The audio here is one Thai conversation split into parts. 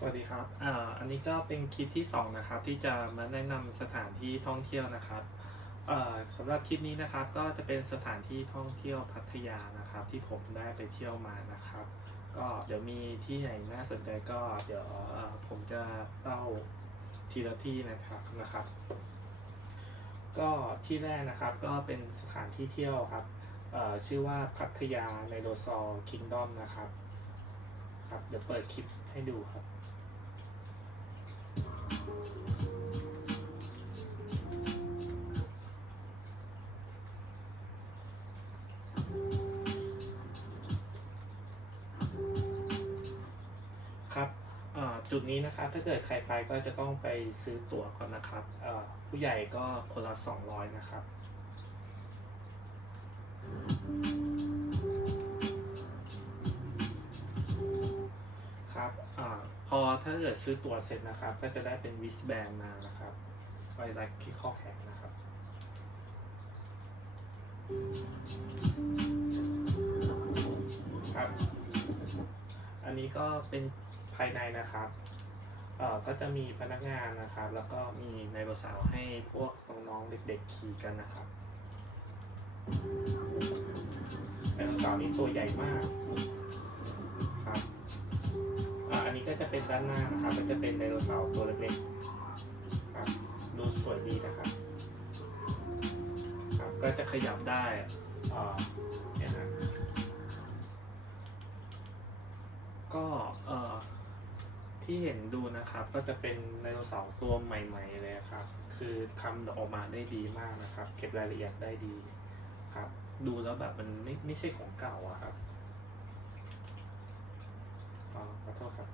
สวัสดีครับอ่าอันนี้ก็เป็นคลิปที่สองนะครับ ที่จะมาแนะนำสถานที่ท่องเที่ยวนะครับอ่อสำหรับคลิปนี้นะครับ ก็จะเป็นสถานที่ท่องเที่ยวพัทยานะครับ ที่ผมได้ไปเที่ยวมานะครับ ก็เดี๋ยวมีที่ไหนน่าสนใจก็เดี๋ยวผมจะเล่าทีละที่นะครับนะครับ ก็ที่แรกนะครับก็เป็นสถานที่เที่ยวครับชื่อว่าพัทยาไนโดซอร์คิงดอมนะครับครับ เดี๋ยวเปิดคลิปให้ดูครับ จุดนี้นะครับ ถ้าเกิดใครไปก็จะต้องไปซื้อตั๋วก่อนนะครับผู้ใหญ่ก็คนละสองร้อยนะครับ ครับอพอถ้าเกิดซื้อตั๋วเสร็จนะครับ ก็จะได้เป็นวิสแบนมานะครับไว้รัดที่ข้อแขนนะครับครับ อันนี้ก็เป็นภายในนะครับ ก็จะมีพนักงานนะครับ แล้วก็มีไดโนเสาร์ให้พวกน้องๆเด็กๆขี่กันนะครับไดโนเสาร์นี่ตัวใหญ่มากครับอันนี้ก็จะเป็นด้านหน้านะครับ ก็จะเป็นไดโนเสาร์ตัวเล็กๆครับดูสวยดีนะครับครับ ก็จะขยับได้เนี่ยฮะก็เอ่อ ที่เห็นดูนะครับ ก็จะเป็นไดโนเสาร์ตัวใหม่ ๆ เลยครับ คือทำออกมาได้ดีมากนะครับ เก็บรายละเอียดได้ดีครับ ดูแล้วแบบมันไม่ไม่ใช่ของเก่าอะครับอ๋อขอโทษครับ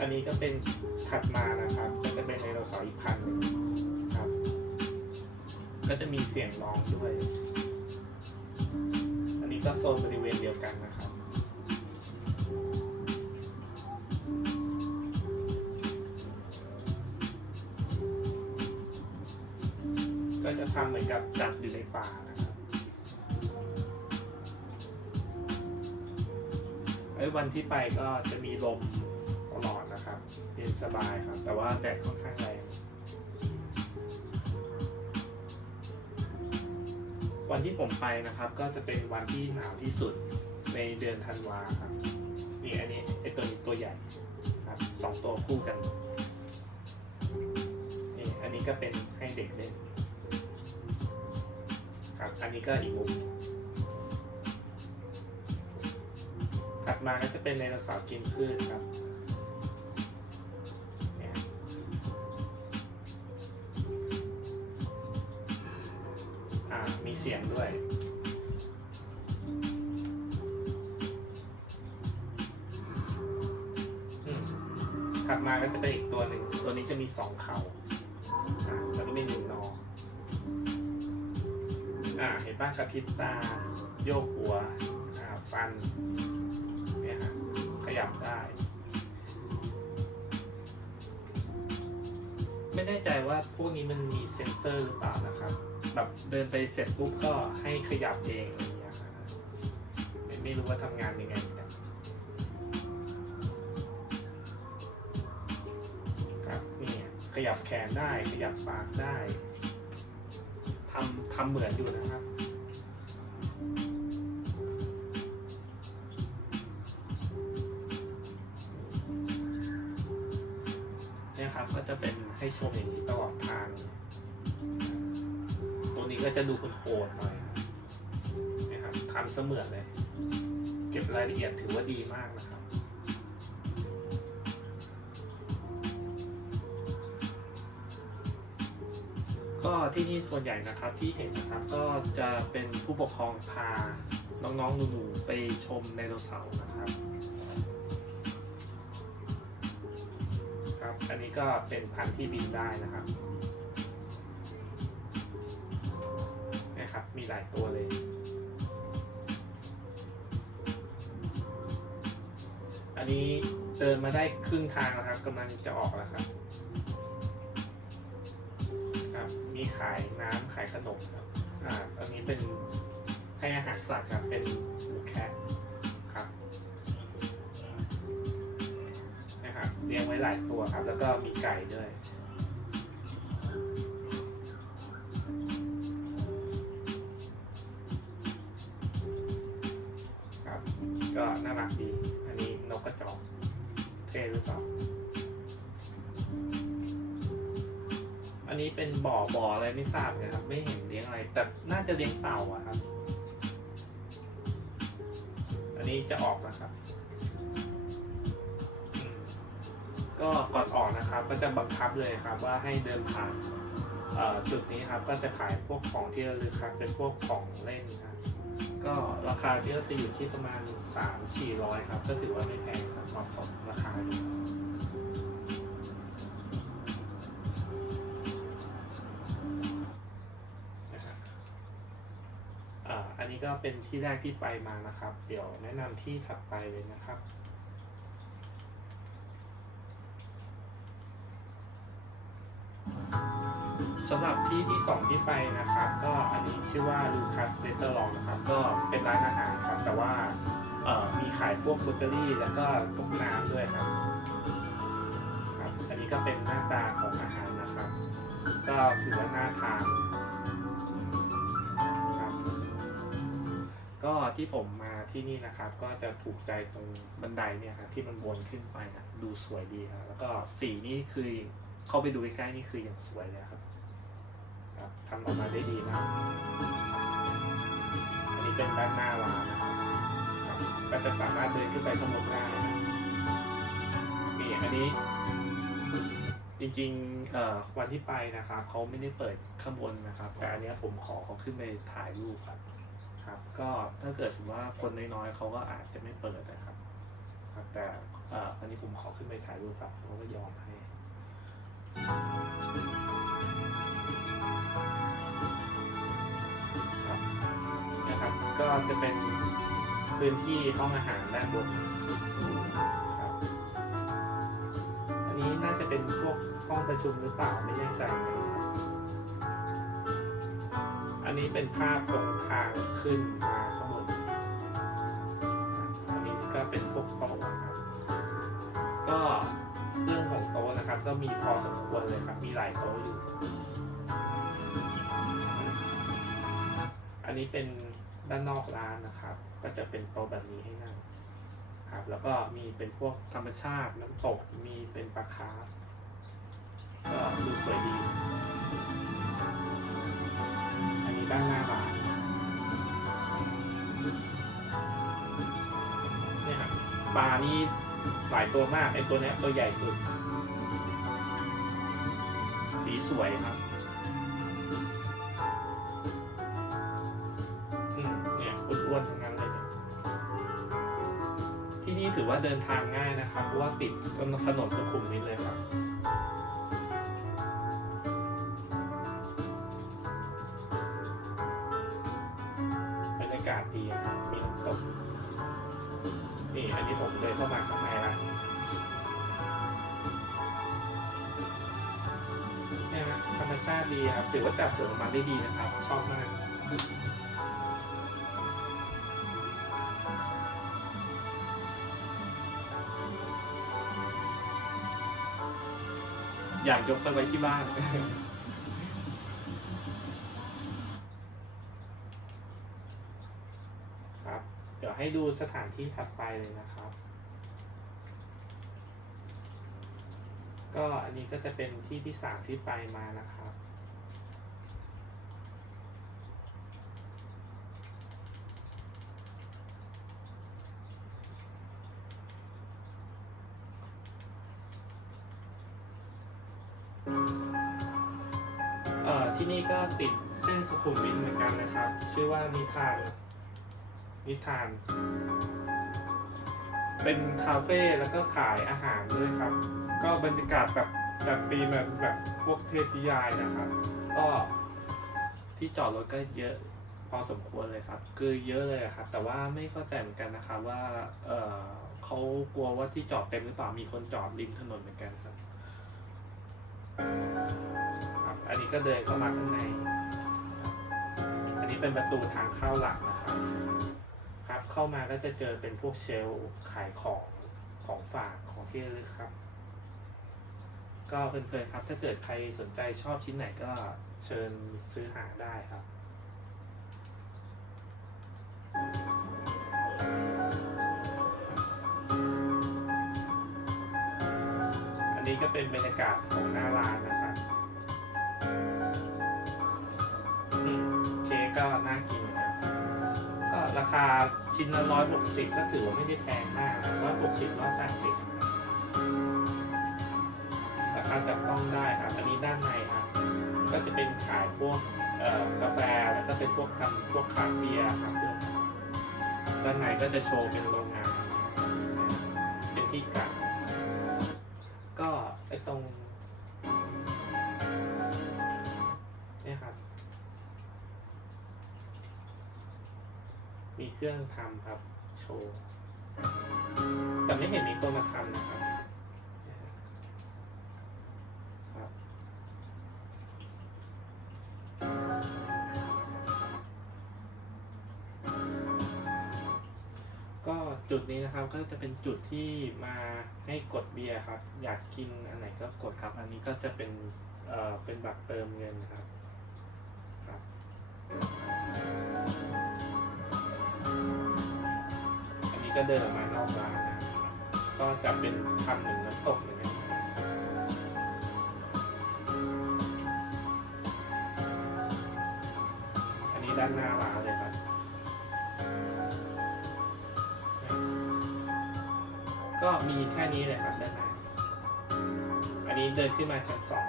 อันนี้ก็เป็นถัดมานะครับ ก็จะเป็นไดโนเสาร์อีกพันหนึ่ง ก็จะมีเสียงร้องด้วย อันนี้ก็โซนบริเวณเดียวกันนะครับก็จะทำเหมือนกับจัดอยู่ในป่านะครับไอ้วันที่ไปก็จะมีลมตลอดนะครับเย็นสบายครับ แต่ว่าแดดค่อนข้างแรง วันที่ผมไปนะครับ ก็จะเป็นวันที่หนาวที่สุดในเดือนธันวาครับนี่อันนี้ไอตัวนี้ตัวใหญ่ครับสองตัวคู่กันนี่อันนี้ก็เป็นให้เด็กเล่นครับอันนี้ก็อีกมุมถัดมาก็จะเป็นไดโนเสาร์กินพืชครับ เสียงด้วย ถัดมาก็จะเป็นอีกตัวหนึ่ง ตัวนี้จะมีสองเขา อ่าแล้วก็มีหนึ่งนออ่า เห็นบ้างกระพริบตา โยกหัว อ่า ฟัน เนี่ยฮะ ขยับได้ ไม่แน่ใจว่าพวกนี้มันมีเซ็นเซอร์หรือเปล่านะครับ แบบเดินไปเสร็จปุ๊บก็ให้ขยับเองอะไรอย่างเงี้ยฮะไม่ไม่รู้ว่าทำงานยังไงนกันครับนี่ขยับแขนได้ขยับปากได้ทำทำเหมือนอยู่นะครับเนี่ยครับก็จะเป็นให้ชมอย่างนี้ตลอดทาง จะดูโหดๆหน่อยนะครับทำเสมือนเลย เก็บรายละเอียดถือว่าดีมากนะครับก็ที่นี่ส่วนใหญ่นะครับที่เห็นนะครับก็จะเป็นผู้ปกครองพาน้องๆหนูๆไปชมไดโนเสาร์นะครับครับ อันนี้ก็เป็นพันธุ์ที่บินได้นะครับ นะครับ มีหลายตัวเลย อันนี้เดินมาได้ครึ่งทางแล้วครับกำลังจะออกแล้วครับครับ มีขายน้ำขายขนมครับ อ่าอันนี้เป็นให้อาหารสัตว์ครับ เป็นหมูแคะครับ นะครับเลี้ยงไว้หลายตัวครับ แล้วก็มีไก่ด้วย จะเลี้ยงเต่าอะครับ อันนี้จะออกนะครับ ก็ก่อนออกนะครับ ก็จะบังคับเลยครับ ว่าให้เดินผ่านจุดนี้ครับ ก็จะขายพวกของที่ระลึกครับ เป็นพวกของเล่นครับ ก็ราคาที่จะอยู่ที่ประมาณสามสี่ร้อยครับ ก็ถือว่าไม่แพงครับเหมาะสมราคาอ นี้ก็เป็นที่แรกที่ไปมานะครับ เดี๋ยวแนะนำที่ถัดไปเลยนะครับ สำหรับที่ที่สองที่ไปนะครับ ก็อันนี้ชื่อว่าลูคัสเ e เตอร์ลองนะครับ ก็เป็นร้านอาหารครับ แต่ว่าเอ่อมีขายพวกเบเกอรี่แล้วก็พวกน้ำด้วยครับครับ อันนี้ก็เป็นหน้าตาของอาหารนะครับ ก็ถือว่าน่าทาน ก็ที่ผมมาที่นี่นะครับ ก็จะถูกใจตรงบันไดเนี่ยครับที่มันวนขึ้นไปนะดูสวยดีครับแล้วก็สีนี่คือเข้าไปดูใกล้ๆนี่คืออย่างสวยเลยครับครับทำออกมาได้ดีมากอันนี้เป็นด้านหน้าร้านนะครับครับก็จะสามารถเดินขึ้นไปข้างบนได้นะนี่อันนี้ จริงๆเอ่อวันที่ไปนะครับเขาไม่ได้เปิดข้างบนนะครับ แต่อันนี้ผมขอเขาขึ้นไปถ่ายรูปครับ ครับ ก็ถ้าเกิดสมมติว่าคนน้อยๆเขาก็อาจจะไม่เปิดนะครับครับแต่อันนี้ผมขอขึ้นไปถ่ายรูปครับเขาก็ยอมให้นะครับ ก็จะเป็นพื้นที่ห้องอาหารด้านบนครับ อันนี้น่าจะเป็นพวกห้องประชุมหรือเปล่าไม่แน่ใจนะครับ อันนี้เป็นภาพตรงทางขึ้นมาข้างบนอันนี้ก็เป็นพวกโต๊ะนะครับ ก็เรื่องของโต๊ะนะครับ ก็มีพอสมควรเลยครับ มีหลายโต๊ะอยู่ อันนี้เป็นด้านนอกร้านนะครับ ก็จะเป็นโต๊ะแบบนี้ให้นั่งครับ แล้วก็มีเป็นพวกธรรมชาติน้ำตก มีเป็นปลาคาร์ฟก็ดูสวยดี ด้านหน้าร้านเนี่ยครับปลานี่หลายตัวมากไอตัวนี้ตัวใหญ่สุด สีสวยครับอืมเนี่ยอ้วนๆทั้งนั้นเลยเนี่ยที่นี่ถือว่าเดินทางง่ายนะครับเพราะว่าติดถนนสุขุมวิทเลยครับ นะธรรมชาดีครับถือว่าจัดสวนออกมาได้ดีนะครับ ชอบมากอยากยกไปไว้ที่บ้านครับ เดี๋ยวให้ดูสถานที่ถัดไปเลยนะครับ ก็อันนี้ก็จะเป็นที่ที่สามที่ไปมานะครับ เอ่อที่นี่ก็ติดเส้นสุขุมวิทเหมือนกันนะครับ ชื่อว่านิทานนิทาน เป็นคาเฟ่แล้วก็ขายอาหารด้วยครับ ก็บรรยากาศแบบจัดตีแบบแบบพวกเทพนิยายนะครับ ก็ที่จอดรถก็เยอะพอสมควรเลยครับ คือเยอะเลยครับ แต่ว่าไม่เข้าใจเหมือนกันนะครับว่าเออเขากลัวว่าที่จอดเต็มหรือเปล่ามีคนจอดริมถนนเหมือนกันครับครับ อันนี้ก็เดินเข้ามาข้างใน อันนี้เป็นประตูทางเข้าหลักนะครับ ครับเข้ามาก็จะเจอเป็นพวกเชลขายของของฝากของที่ระลึกครับ ก็เพลินๆครับ ถ้าเกิดใครสนใจชอบชิ้นไหนก็เชิญซื้อหาได้ครับอันนี้ก็เป็นบรรยากาศของหน้าร้านนะครับเค้กก็น่ากินนะก็ราคาชิ้นละร้อยหกสิบก็ถือว่าไม่ได้แพงมากนะร้อยหกสิบร้อยแปดสิบามารถจับต้องได้ครับอันนี้ด้านในครับก็จะเป็นขายพวกกาแฟแล้วก็เป็นพวกทำพวกคาเบียร์ครับด้านในก็จะโชว์เป็นโรงงานเป็นที่กักก็ไอตรงนี่ครับ มีเครื่องทำครับ โชว์ แต่ไม่เห็นมีคนมาทำนะครับ นะครับ ก็จะเป็นจุดที่มาให้กดเบียร์ครับ อยากกินอันไหนก็กดครับ อันนี้ก็จะเป็นเอ่อเป็นบัตรเติมเงินครับครับอันนี้ก็เดินออกมานอกร้านนะครับก็จะเป็นทำหนึ่งน้ำตกเลยนะอันนี้ด้านหน้าร้านเลยครับ ก็มีแค่นี้เลยครับด้านหน้าอันนี้เดินขึ้นมาชั้นสอง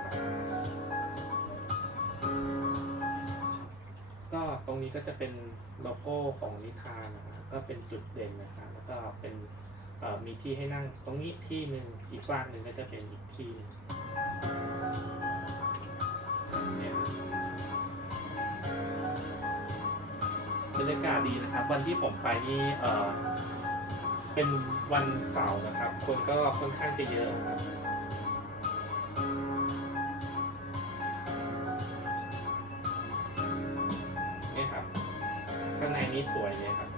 ก็ตรงนี้ก็จะเป็นโลโก้ของนิทานนะครับก็เป็นจุดเด่นนะครับแล้วก็เป็นมีที่ให้นั่งตรงนี้ที่หนึ่งอีกฝั่งหนึ่งก็จะเป็นอีกที่เนี่ยครับบรรยากาศดีนะครับ วันที่ผมไปนี่ เป็นวันเสาร์นะครับ คนก็ค่อนข้างจะเยอะครับนี่ครับ ข้างในนี้สวยเลยครับ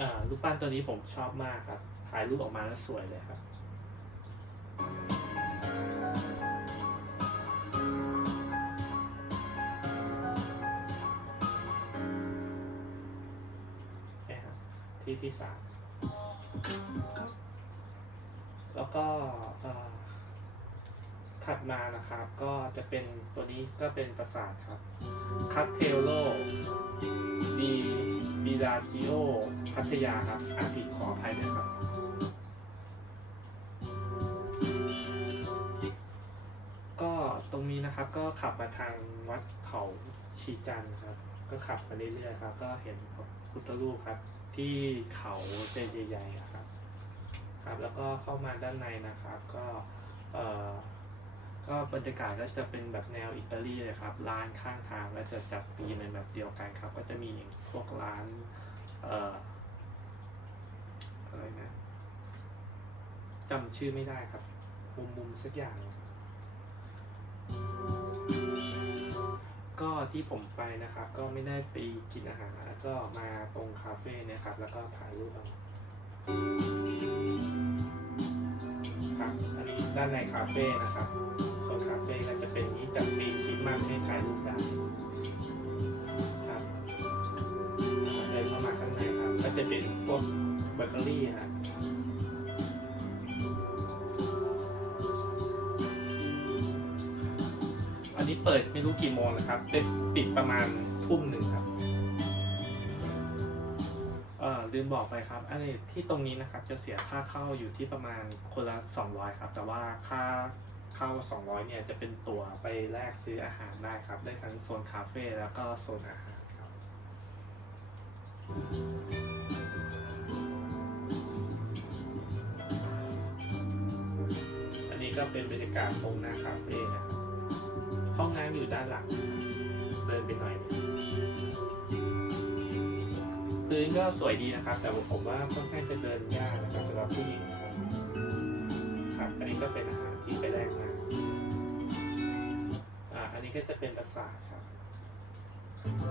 อ่ารูปปั้นตัวนี้ผมชอบมากครับ ถ่ายรูปออกมาแล้วสวยเลยครับ ที่สามแล้วก็ถัดมานะครับก็จะเป็นตัวนี้ก็เป็นปราสาทครับคัตเทลโลดีบีดาจิโอพัทยาครับอาผิดขออภัยนะครับ ก็ตรงนี้นะครับก็ขับมาทางวัดเขาชีจันครับ ก็ขับมาเรื่อยๆครับ ก็เห็นพุทธรูปครับ ที่เขาเจใหญ่ๆอะครับครับ แล้วก็เข้ามาด้านในนะครับ ก็เอ่อก็บรรยากาศก็จะเป็นแบบแนวอิตาลีเลยครับ ร้านข้างทางก็จะจัดปีในแบบเดียวกันครับ ก็จะมีพวกร้านเอ่ออะไรนะจำชื่อไม่ได้ครับมุมมุมสักอย่าง ก็ที่ผมไปนะครับ ก็ไม่ได้ไปกินอาหารแล้วก็มาตรงคาเฟ่นะครับ แล้วก็ถ่ายรูปเอาครับอันนี้ด้านในคาเฟ่นะครับส่วนคาเฟ่ก็จะเป็นนี้จัดปีคิดมากให้ถ่ายรูปได้ครับเดินเข้ามาข้างในครับ ก็จะเป็นพวกเบเกอรี่ครั นี้เปิดไม่รู้กี่โมงนะครับแต่ปิดประมาณทุ่มหนึ่งครับเอ่อลืมบอกไปครับ อันนี้ที่ตรงนี้นะครับ จะเสียค่าเข้าอยู่ที่ประมาณคนละ200ครับ แต่ว่าค่าเข้า 200เนี่ยจะเป็นตั๋วไปแลกซื้ออาหารได้ครับ ได้ทั้งโซนคาเฟ่แล้วก็โซนอาหารครับ อันนี้ก็เป็นบรรยากาศตรงหน้าคาเฟ่นะครับ ห้องน้ำอยู่ด้านหลัง เดินไปหน่อยพื้นก็สวยดีนะครับ แต่ผมว่าค่อนข้างจะเดินยากนะครับสำหรับผู้หญิงนะครับครับอันนี้ก็เป็นอาหารที่ไปแลกมาอ่าอันนี้ก็จะเป็นประสาทครับ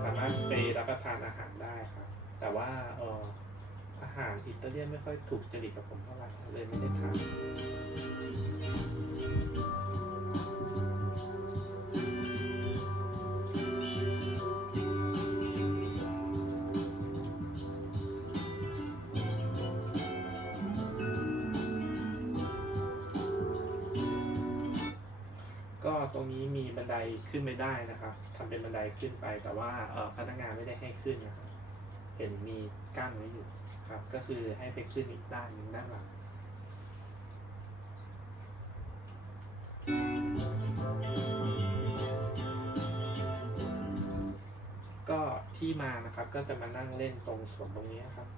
สามารถไปรับประทานอาหารได้ครับ แต่ว่าเออ อาหารอิตาเลียนไม่ค่อยถูกจริตกับผมเท่าไหร่เลยไม่ได้ทานก็ตรงนี้มีบันไดขึ้นไม่ได้นะครับทำเป็นบันไดขึ้นไปแต่ว่าพนักงานไม่ได้ให้ขึ้นนะครับเห็นมีกั้นไว้อยู่ ครับ ก็คือให้ไปขึ้นอีกด้านหนึ่งด้านหลังก็ที่มานะครับก็จะมานั่งเล่นตรงส่วนตรงนี้ครับ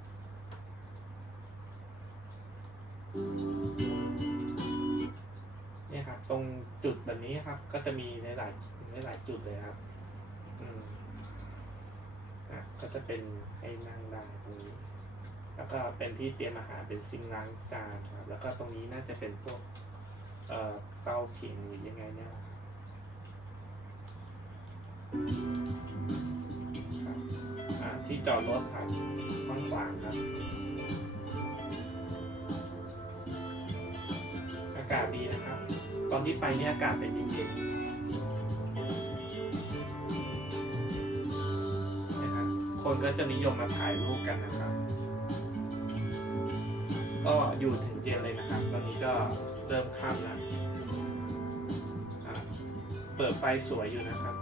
เนี่ยครับตรงจุดแบบนี้ครับ ก็จะมีหลายหลายหลายจุดเลยครับ อืมอะก็จะเป็นให้นั่งได้ตรงนี้ แล้วก็เป็นที่เตรียมอาหารเป็นซิงล้างจานครับ แล้วก็ตรงนี้น่าจะเป็นพวกเอ่อเตาผิงหรือยังไงเนี่ยครับที่จอดรถครับข้างขวางครับอากาศดีนะครับ ตอนที่ไปเนี่ยอากาศเป็นเย็นๆนะครับคนก็จะนิยมมาถ่ายรูปกันนะครับ ก็อยู่ถึงเย็นเลยนะครับ ตอนนี้ก็เริ่มค่ำแล้วอะเปิดไฟสวยอยู่นะครับ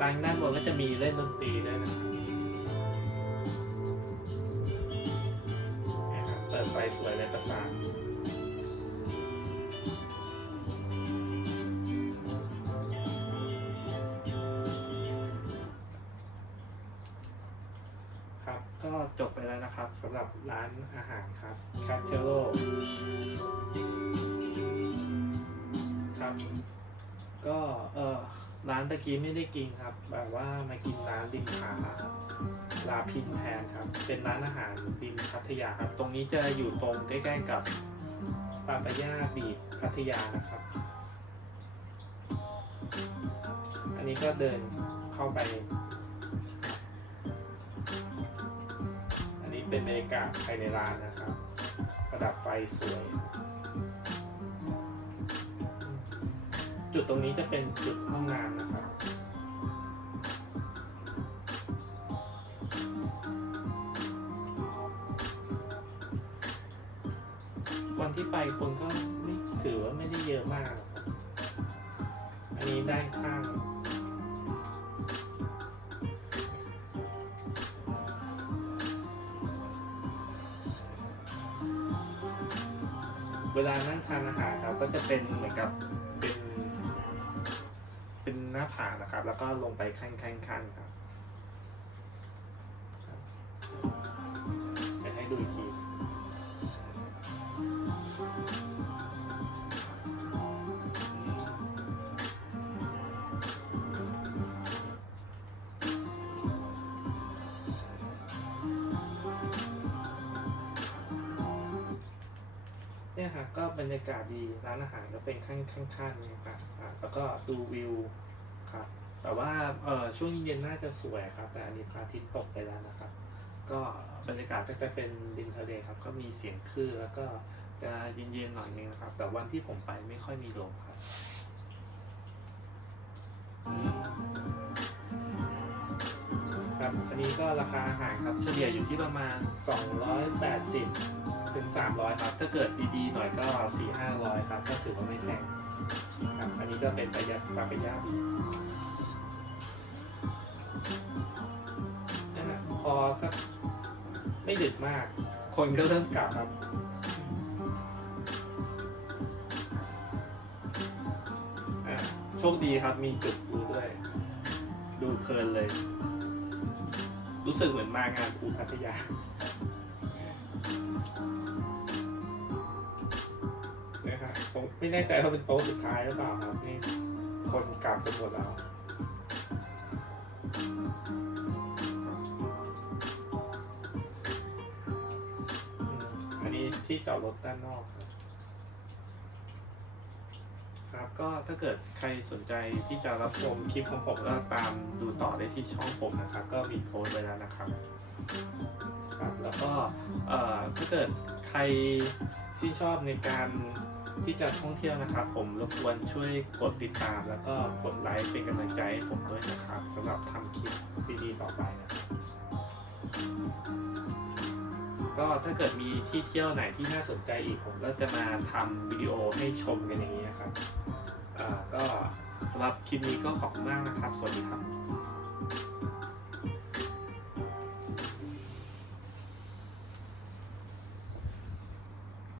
ร้านด้านบนก็จะมีเล่นดนตรีด้วยนะครับนะครับเปิดไฟสวยเลยประสาน กี้ไม่ได้กินครับ แบบว่ามากินร้านริมผาลาพินแทนครับ เป็นร้านอาหารริมพัทยาครับ ตรงนี้จะอยู่ตรงใกล้ๆกับปาปายาบีดพัทยานะครับ อันนี้ก็เดินเข้าไป อันนี้เป็นบรรยากาศภายในร้านนะครับ ประดับไฟสวย จุดตรงนี้จะเป็นจุดห้องน้ำนะครับ วันที่ไปคนก็ไม่ถือว่าไม่ได้เยอะมาก อันนี้ด้านข้างเวลานั่งทานอาหารครับก็จะเป็นเหมือนกับ หน้าผานะครับ แล้วก็ลงไปขั้นขั้นขั้นครับครับเดี๋ยวให้ดูอีกทีเนี่ยครับก็บรรยากาศดีร้านอาหารก็เป็นข้างๆเนี่ยครับอ่าแล้วก็ดูวิว ครับ แต่ว่าเออช่วงเย็นๆน่าจะสวยครับ แต่อันนี้พระอาทิตย์ตกไปแล้วนะครับ ก็บรรยากาศก็จะเป็นริมทะเลครับ ก็มีเสียงคลื่นแล้วก็จะเย็นๆหน่อยนึงนะครับ แต่วันที่ผมไปไม่ค่อยมีลมครับครับอันนี้ก็ราคาอาหารครับเฉลี่ยอยู่ที่ประมาณ 280 ถึง 300 ครับ ถ้าเกิดดีๆ หน่อยก็ 4 500 ครับ ก็ถือว่าไม่แพง ครับอันนี้ก็เป็นประหยัดปลาประหยัดนะฮะพอสักไม่ดึกมาก คนก็เริ่มกลับครับโชคดีครับมีจุดดูด้วย ดูเพลินเลย รู้สึกเหมือนมางานภูพัทยา ผมไม่แน่ใจว่าเป็นโต๊ะสุดท้ายหรือเปล่าครับนี่คนกลับกันหมดแล้วคที่จอดรถด้านนอกครับครับก็ถ้าเกิดใครสนใจที่จะรับชมคลิปของผมก็ตามดูต่อได้ที่ช่องผมนะครับ ก็มีโพสต์ไว้แล้วนะครับครับ แล้วก็ถ้าเกิดใครที่ชอบในการ ที่จะท่องเที่ยวนะครับ ผมรบกวนช่วยกดติดตาม แล้วก็กดไลค์เป็นกำลังใจให้ผมด้วยนะครับสำหรับทำคลิปดีๆต่อไปนะครับก็ถ้าเกิดมีที่เที่ยวไหนที่น่าสนใจอีกผมก็จะมาทำวิดีโอให้ชมกันอย่างนี้นะครับอ่าก็สำหรับคลิปนี้ก็ขอบคุณมากนะครับ สวัสดีครับ